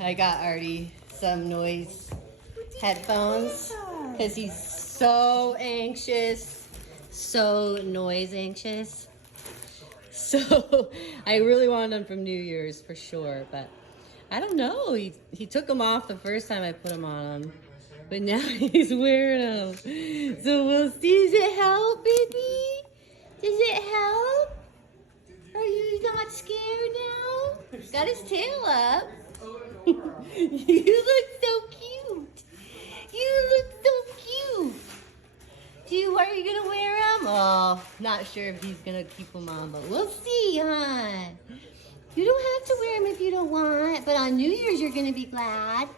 I got Artie some noise headphones because he's so anxious, so noise anxious. So I really wanted them from New Year's for sure, but I don't know. He took them off the first time I put them on him, but now he's wearing them. So we'll see. Does it help, baby? Does it help? Are you not scared now? Got his tail up. You look so cute. You look so cute. Are you gonna wear them? Oh, not sure if he's gonna keep them on, but we'll see, hon. You don't have to wear them if you don't want, but on New Year's you're gonna be glad.